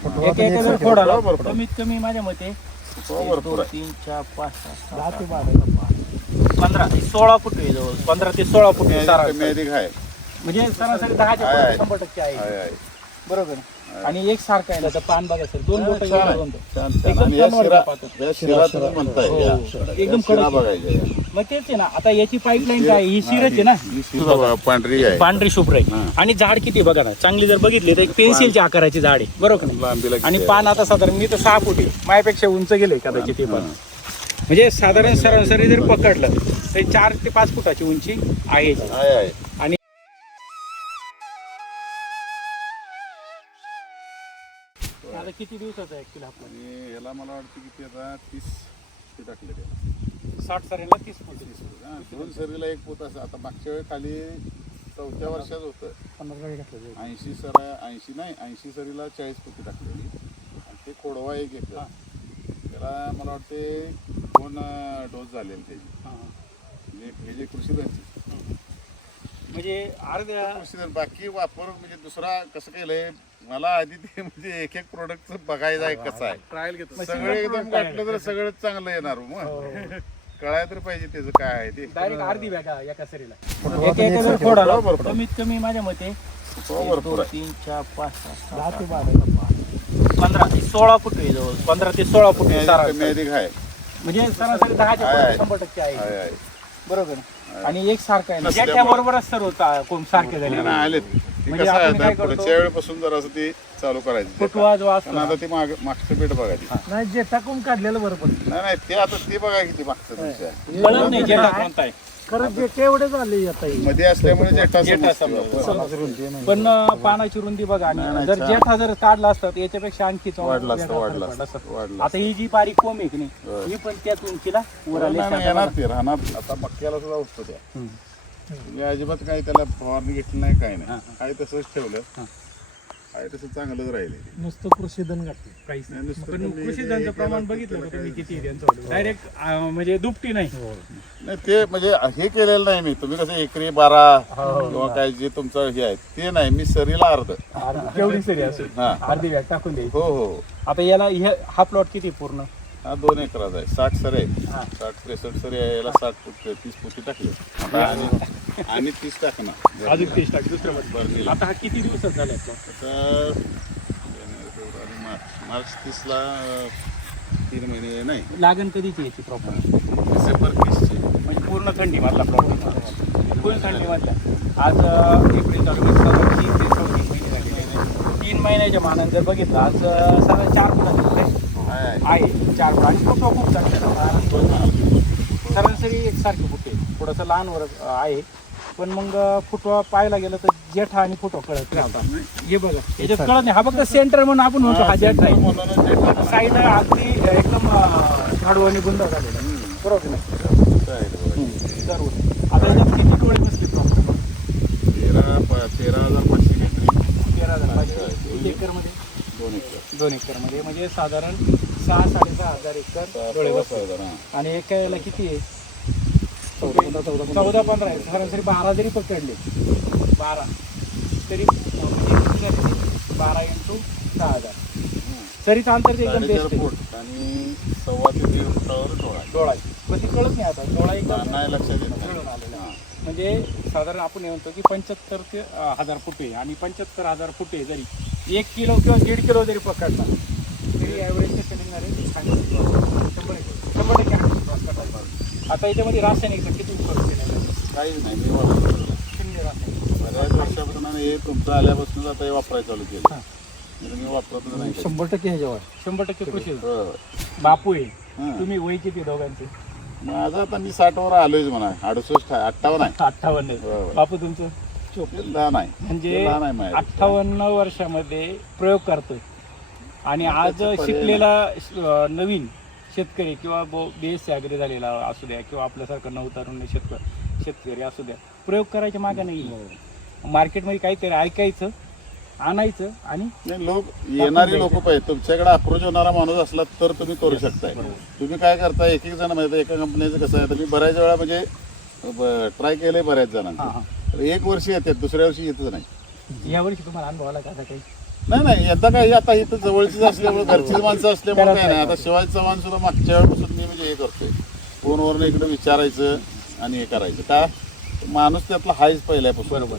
एक एक जर फोडाला कमीत कमी माझ्या मते 1 2 3 4 5 6 7 8 15 16 फूट आहे जवळ 15 ते 16 फूट म्हणजे सरासरी 10च्या 100% आहे बरोबर. आणि एक सारखं आहे ना तर पान बघा सर 2 बोट एकदम कडक. मग तेच आहे ना. आता याची पाईपलाईन काय ही शिरच आहे ना पांढरी शुभ्र आहे. आणि झाड किती बघा ना चांगली जर बघितली तर एक पेन्सिलच्या आकाराची झाड आहे बरोबर. आणि पान आता साधारण मी तर 6 फूट आहे माझ्यापेक्षा उंच गेले कदाचित ते पण. म्हणजे साधारण सरासरी जर पकडलं तर 4 ते 5 फुटाची उंची आहे. आणि आता किती दिवसाचा आहे ऍक्च्युअली आपला याला मला वाटतं की आता 30 ते टाकले त्याला 60 सरीला 30 फूट 2 सरीला 1 पोत असं. आता मागच्या वेळी खाली 4थ्या वर्षात होतं 80 सरा 80 नाही 80 सरीला 40 पोती टाकलेली. आणि ते खोडवा एक घेतला त्याला मला वाटते 2 डोस झालेले त्याची. हे जे कृषीधनचे म्हणजे अर्ध्या कृषीधन बाकी वापर म्हणजे दुसरा कसं केलंय मला आधी ते म्हणजे एक एक प्रोडक्ट बघायचं आहे कसं आहे ट्रायल घेतो. सगळं एकदम गाठलं तर सगळं चांगलं येणार मग कळाय तर पाहिजे त्याचं काय आहे ते. डायरेक्ट अर्धी बॅग एका सरीला एक एक जर फोडाला कमीत कमी माझ्या मते 1 2 3 4 5 6 7 8 15 16 फूट आहे जवळ 15 ते 16 फूट म्हणजे सरासरी 10च्या 100% आहे बरोबर. आणि एक सारखं आहे ना त्याबरोबरच सर्व कोण सारखे झाले आले. म्हणजे आपण काय करतो पुढच्या वेळेपासून जर असं ते चालू करायचं फुटवा जो असतो आता ते मागचं पेट बघायची नाही जे टाकून काढलेलं बरोबर नाही ते आता ते बघा किती मागचं कळत नाही जेठा कोणता आहे खरं जेठे एवढे झाले आता मध्ये असल्यामुळे जेठा पण पानाची रुंदी बघा. आणि जर जेठा जर काढला असता तर याच्यापेक्षा आणखी वाढला आता ही जी बारीक कोंब आहे की नाही ही पण त्यात उंचीला येणार ते राहणार. आता मक्याला सुद्धा उठतो त्या तुम्ही अजिबात काही त्याला फवारणी घेतली नाही काय नाही काय तसंच ठेवलं काय तसं चांगलंच राहिले. नुसतं कृषीधन घातलं काहीच नाही. पण कृषीधनचं प्रमाण बघितलं का तुम्ही किती त्यांचं डायरेक्ट म्हणजे दुपटी नाही ते म्हणजे हे केलेलं नाही मी. तुम्ही कसं एकरी 12 किंवा काय जे तुमचं हे आहे ते नाही. मी सरीला अर्ध केवढी सरी असेल अर्धी बॅग टाकून द्यायची. हो. आता याला हा प्लॉट किती पूर्ण हा 2 एकराचा आहे. 60 सरी आहेत 60-63 सरी आहे. याला 60 फूट 30 फुटी टाकले आणि 30 टाकणार अजून 30 टाक दुसऱ्या. आता हा किती दिवसात झाला आता मार्च 30ला 3 महिने नाही. लागण कधीची याची प्रॉपर डिसेंबर 30ची म्हणजे पूर्ण थंडी मधला प्रॉपर फुल थंडी मधला. आज एप्रिल चालू 3 ते 4 महिने झाले. 3 महिन्याच्या मानाने जर बघितलं आज साधारण 4 फुटाचे आहे 4 फूट. आणि फुटवा खूप चांगला सरासरी एकसारखे फुटे थोडंसं लहान वर आहे. पण मग फुटवा पाहायला गेलं तर जेठा आणि फुटवा कळत राहतात. हे बघा याच्यात कळत नाही. हा फक्त सेंटर म्हणून आपण म्हणतो हा जेठा आहे. साईड अगदी एकदम झाडवानी गुंड झालेला बरोबर नाही. आता याच्यात किती डोळे बसले प्रॉपर 13,500 13,500 1 एकरमध्ये 2 एकरमध्ये म्हणजे साधारण 6-6.5 एकर डोळे बसतात. आणि एकाला किती आहे 14-15 आहे. सरासरी 12 जरी पकडले 12 तरी 12 × 6,000 सरीचं अंतर ते एकदम बेस्ट आहे. आणि 1.25 ते 1.5 फुटावर डोळा पण ती कळत नाही. आता डोळा एकदम नाही लक्षात येत कळून आलेला. म्हणजे साधारण आपण म्हणतो की 75 ते 1000 फुटे आणि 75,000 फुटे जरी 1 किलो किंवा 1.5 किलो जरी पकडला तरी ॲव्हरेज कमी आता याच्यामध्ये रासायनिक किती उपयोग केलेला काहीच नाही. मी वापरतो शून्य रासायनिक बऱ्याच वर्षापासून हे तुमचं आल्यापासून आता हे वापरायला चालू केलं. मी वापरतच नाही 100% ह्याच्यावर 100% कृषी बापू आहे. तुम्ही वय किती दोघांचे माझं आता मी 60 वर आलोय म्हणा 68 आहे 58 बापू तुमचं 10 नाही म्हणजे 58 वर्षामध्ये प्रयोग करतोय. आणि आज शिकलेला नवीन शेतकरी किंवा BSc ॲग्री झालेला असू द्या किंवा आपल्यासारखं नवतरुण शेतकरी असू द्या प्रयोग करायच्या मागे नाही. मार्केटमध्ये काहीतरी ऐकायचं आणायचं आणि लोक येणारे लोक पाहिजे. तुमच्याकडे अप्रोच होणारा माणूस असला तर तुम्ही करू शकताय. तुम्ही काय करताय एक जण माहिती एका कंपनीचं कसं आहे. मी बऱ्याच वेळा म्हणजे ट्राय केलंय बऱ्याच जणांना 1 वर्ष येतात दुसऱ्या वर्षी येतच नाही. या वर्षी तुम्हाला अनुभव आला का काही नाही यंदा काय आता इथं जवळचीच असल्यामुळे घरचीच माणसं असल्यामुळे काय नाही. आता शिवाजी चव्हाण सुद्धा मागच्या वेळेपासून मी म्हणजे हे करतोय, फोनवरनं इकडे विचारायचं आणि हे करायचं. का माणूस त्यातला हायच पहिल्यापासून, बरोबर.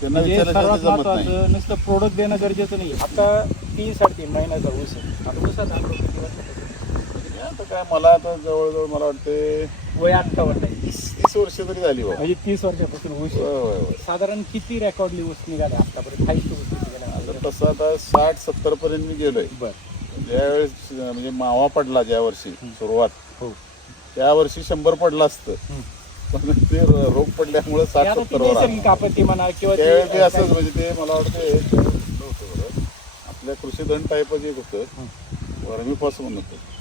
त्यांना म्हणजे विचारायचं सर्वात ते जमत नाही. महत्वाचं नुसतं प्रोडक्ट देणं गरजेचं नाही. आता 3-3.5 महिन्याचा ऊस आहे. आता ऊसात आता काय मला आता जवळजवळ मला वाटते वय 58 आहे. 30 वर्ष तरी झाली बाबा. म्हणजे 30 वर्षापासून ऊस आहे. होय. साधारण किती रेकॉर्डली ऊस निघाले आतापर्यंत? हायस्ट ऊस किती गेला? आता तसं आता 60-70 पर्यंत मी गेलोय. बरं. ज्यावेळेस म्हणजे मावा पडला ज्या वर्षी सुरुवात, हो. त्या वर्षी 100 पडलं असतं, पण ते रोग पडल्यामुळे 60-70 वर आलं. नैसर्गिक आपत्ती म्हणा किंवा त्यावेळी ते असंच म्हणजे ते मला वाटतं आपल्या कृषी धन टाईपच एक होतं, वर्मीपास म्हणून होतं ते.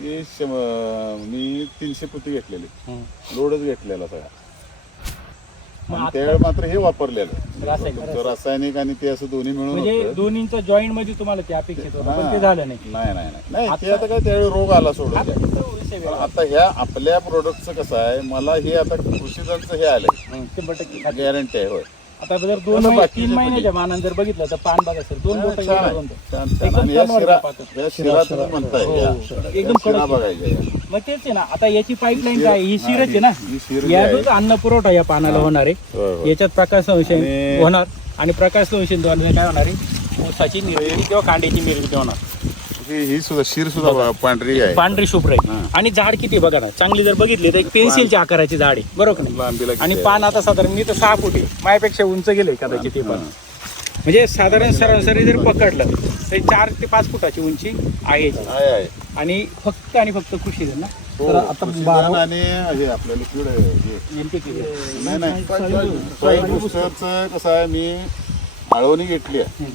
मी 300 पोती घेतलेली, लोडच घेतलेला सगळा. आणि त्यावेळी मात्र हे वापरलेलं रासायनिक आणि ते असं दोन्ही मिळून म्हणजे होतं. दोन्हींच्या जॉईंट मध्ये तुम्हाला ते अपेक्षित होतं, पण ते झालं नाही. नाही ते आता काय त्यावेळी रोग आला सोडून द्या. पण आता ह्या आपल्या प्रोडक्टचं कसं आहे, मला हे आता कृषीधनचं हे आलंय 100% गॅरंटी आहे. होय. आता जर 2-3 महिन्याच्या मानानं जर बघितलं तर पान बघा सर, 2 बोटं छान आहे, छान. आणि या शिरा तुम्ही म्हणताय, एकदम शिरा बघायच्या. मग तेच आहे ना. आता याची पाईपलाईन काय, ही शिरच आहे ना. ही शिर यातच अन्न पुरवठा या पानाला होणार आहे. याच्यात प्रकाश संशोधन होणार आणि प्रकाश संशोधन काय होणार आहे, ऊसाची निर्मिती किंवा कांड्याची निर्मिती होणार. ही सुद्धा शिर सुद्धा पांढरी आहे, पांढरी शुभ्र आहे. आणि झाड किती बघा ना, चांगली जर बघितली तर एक पेन्सिलच्या आकाराची झाड आहे, बरोबर नाही? लांबीला आणि पान आता साधारण मी तर 6 फूट आहे, माझ्यापेक्षा उंच गेले कदाचित ते पण. म्हणजे साधारण सरासरी जर पकडलं तर 4 ते 5 फुटाची उंची आहे याची. आहे. आणि फक्त कृषी धन ना. तर आता आणि हे आपलं लिक्विड नाही सॉइल बुस्टरचं कसं आहे, मी आळवणी घेतली आहे,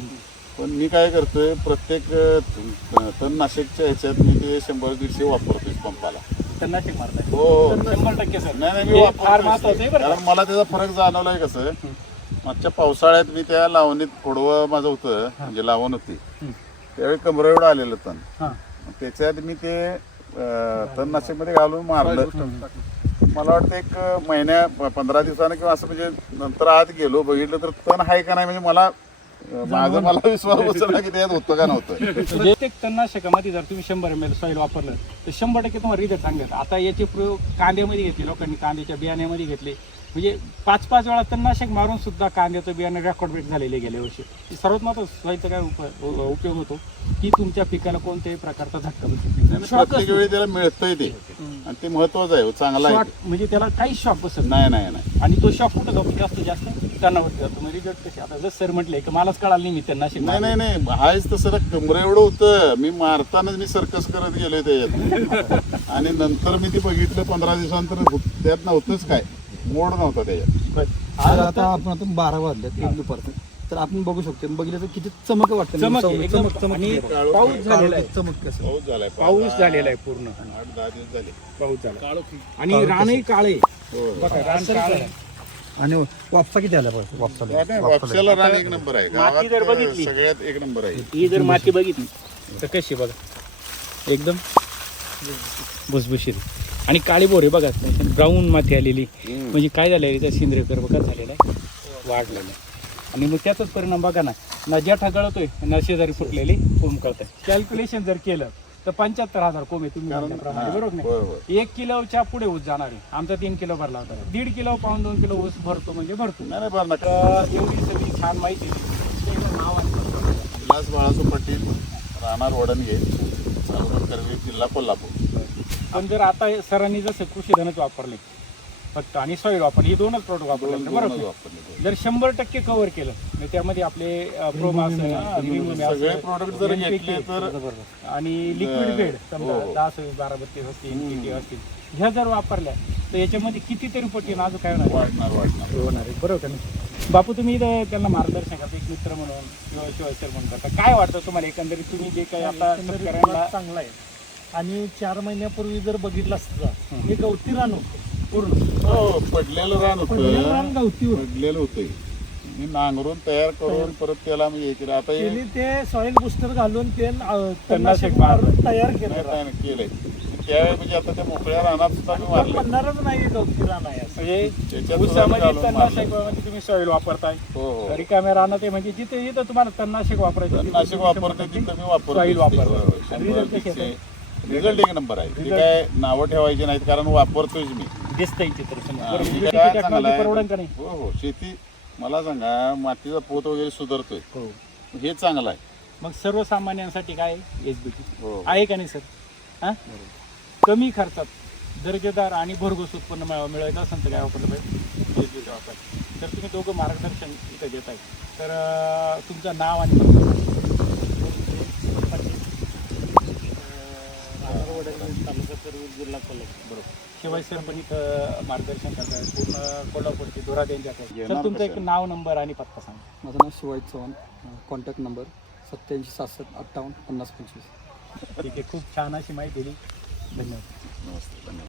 पण मी काय करतोय प्रत्येक तणनाशकच्या ह्याच्यात मी ते 100-150 वापरतोय पंपाला. तणनाशक मारताय? हो 100% सर. नाही मी हे फार महत्वाचं वापरतो, आहे बरं का. कारण मला त्याचा फरक जाणवलाय. कसं मागच्या पावसाळ्यात मी त्या लावणीत खोडवं माझं होतं, म्हणजे लावण होती, त्यावेळी कमरा एवढं आलेलं तण. त्याच्यात मी ते तणनाशक मध्ये घालून मारलं. मला वाटतं एक 15 दिवसानं किंवा असं, म्हणजे नंतर आत गेलो बघितलं तर तण आहे का नाही, म्हणजे मला विश्वास बसला की त्यात होतं का नव्हतं. प्रत्येक तणनाशकामध्ये जर तुम्ही 100 ml सॉईल वापरलं तर 100% तुम्हाला रिझल्ट चांगले. आता याचे प्रयोग कांद्यामध्ये घेतले लोकांनी, कांद्याच्या बियाण्यामध्ये घेतले. म्हणजे 5-5 वेळा तणनाशक मारून सुद्धा कांद्याचं बियाणं रेकॉर्ड ब्रेक झालेले गेल्या वर्षी. सर्वात महत्त्वाचं सॉईलचा काय उपयोग होतो की तुमच्या पिकाला कोणत्याही प्रकारचा झटका बसत नाही. प्रत्येक वेळी त्याला मिळतंय ते, आणि ते महत्वाचं आहे, चांगला आहे. म्हणजे त्याला काहीच शॉक बसत नाही. आणि तो शॉक कुठं जातो, जास्त तणावरती जातो. म्हणजे रिझल्ट कसे आता जर सर म्हटलंय की मलाच कळालं नाही मी तणनाशक. नाही हायच तसं कमरे एवढं होतं. मी मारतानाच मी सर्कस करत गेलोय त्याच्यात, आणि नंतर मी ते बघितलं 15 दिवसानंतर त्यात नव्हतंच काय, मोड नव्हता त्याच्यात. आता आपण 12 वाजल्यात, 1 दुपारचं, तर आपण बघू शकतो. बघितलं तर किती चमक वाटतं, चमक आणि पाऊस झालेला आहे. चमक कसं पाऊस झालेला आहे पूर्ण, 8-10 दिवस झाले. पाऊस झाला आणि रानही काळे बघा, रान काळे. आणि वापसा किती आला पाहिजे? वापसाला रान एक नंबर आहे, माती जर गावात बघितली, सगळ्यात एक नंबर आहे. ही जर माती बघितली तर कशी बघा, एकदम भुसभुशीत आणि काळी बोर आहे बघा, ब्राऊन माती आलेली. म्हणजे काय झालं आहे, त्याचा सेंद्रिय कर्बकात झालेला आहे, वाढलेला आहे. आणि मग त्याचाच परिणाम बघा ना जेठा गळतोय ना शेजारी फुटलेली कोंब कळतंय. कॅल्क्युलेशन जर केलं तर 75,000 कोंब तुम्ही म्हणल्याप्रमाणे, बरोबर नाही? 1 किलोच्या पुढे ऊस जाणार आहे. आमचा 3 किलो भरला होता. 1.5 किलो पाऊण 2 किलो ऊस भरतो म्हणजे भरतो. नाही बरं नका. एवढी सगळी छान माहिती नाव आणि विलास बाळासो पाटील, राहणार वडणगे, तालुका कर्वे, जिल्हा कोल्हापूर. पण जर आता सरांनी जसं कृषी धनच वापरले फक्त आणि सॉईल वापरले, हे 2च प्रोडक्ट वापरले, बरोबर. जर 100% कव्हर केलं म्हणजे त्यामध्ये आपले प्रोमास, सगळे प्रोडक्ट जर घेतले तर, आणि लिक्विड बेड समजा 10-12-32 असतील, किती असतील, ह्या जर वापरल्या तर याच्यामध्ये कितीतरी पटीनं अजून काय वाढणार होणार आहे, बरोबर का नाही? बापू, तुम्ही इथं त्यांना मार्गदर्शन करता, एक मित्र म्हणून किंवा शिवासर म्हणून करता, काय वाटतं तुम्हाला एकंदरीत? तुम्ही जे काही आता शेतकऱ्यांना चांगला आहे. आणि 4 महिन्यापूर्वी जर बघितलं असतं हे गवती रान होतं पूर्ण. पडलेलं रान रान होतं, गवती होतं. पडलेलं होतं. मी नांगरून तयार करून परत त्याला मी हे केलं. आता त्यांनी ते सॉइल बुस्टर घालून ते तणनाशक मारून तयार केलं. केलंय. त्यावेळी म्हणजे आता त्या मोकळ्या रानात सुद्धा मी पण मारले. म्हणणारच नाही गवती रान आहे असं. म्हणजे त्याच्यात सुद्धा ऊसामध्ये घालून तणनाशक मारले. म्हणजे तुम्ही सॉईल वापरताय. हो हो रिकाम्या रानात आहे म्हणजे जिथे जिथं तुम्हाला तणनाशक वापरायचं तिथे नाशिक तुम्ही वापरते 100% तिथं मी वापरतो. सॉईल वापरतो. हो, हो. आणि रिझल्ट कसे येतात? रिझल्ट एक नंबर आहे. ते रिझल्ट- काय नावं ठेवायची नाहीत कारण वापरतोय मी. दिसतंय चित्र समोर. हा, बरं, ठीक म्हणजे आहे, ती चांगलं टेक्नॉलॉजी आहे. परवडेल का नाही? हो हो शेती मला सांगा मातीचा पोत वगैरे सुधारतोय हो. हे चांगलं आहे. मग सर्वसामान्यांसाठी काय एसबीटी हो आहे का नाही सर? हा कमी खर्चात दर्जेदार आणि भरघोस उत्पन्न मिळवायचं असेल तर काय वापरलं पाहिजे? एसबीटी वापर. तर तुम्ही दोघं मार्गदर्शन इथं देत आहे तर तुमचं नाव आणि पत्ता तालुका सर्व जिल्हा कोल्हापूर. बरोबर. शिवाय सर पण इथं मार्गदर्शन करताय पूर्ण कोल्हापूरची धुरा त्यांच्याकडे. येणार सर तुमचं एक कशाला? नाव नंबर आणि पत्ता सांगा. माझं नाव शिवाजी चव्हाण, कॉन्टॅक्ट नंबर 8767585025. ठीक आहे, खूप छान अशी माहिती दिली. धन्यवाद. नमस्ते धन्यवाद.